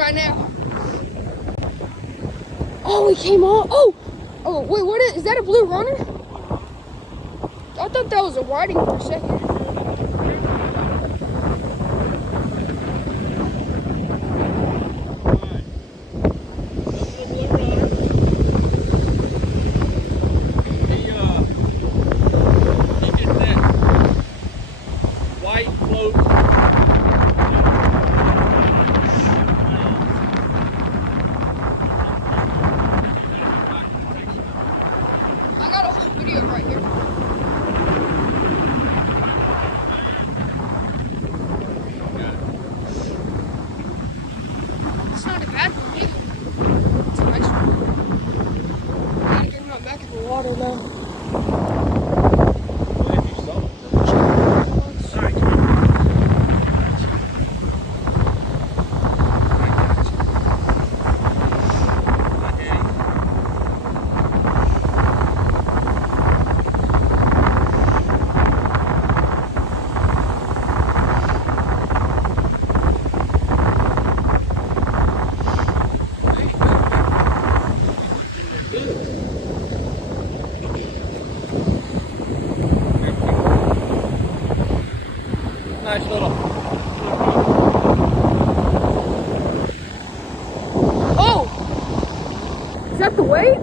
right now. Oh, he came on. Oh, wait, what is that? A blue runner? I thought that was a whiting for a second. I got a whole video right here. It's not a bad one either. It's a nice one. Gotta get him out back in the water now. Nice little. Oh! Is that the weight?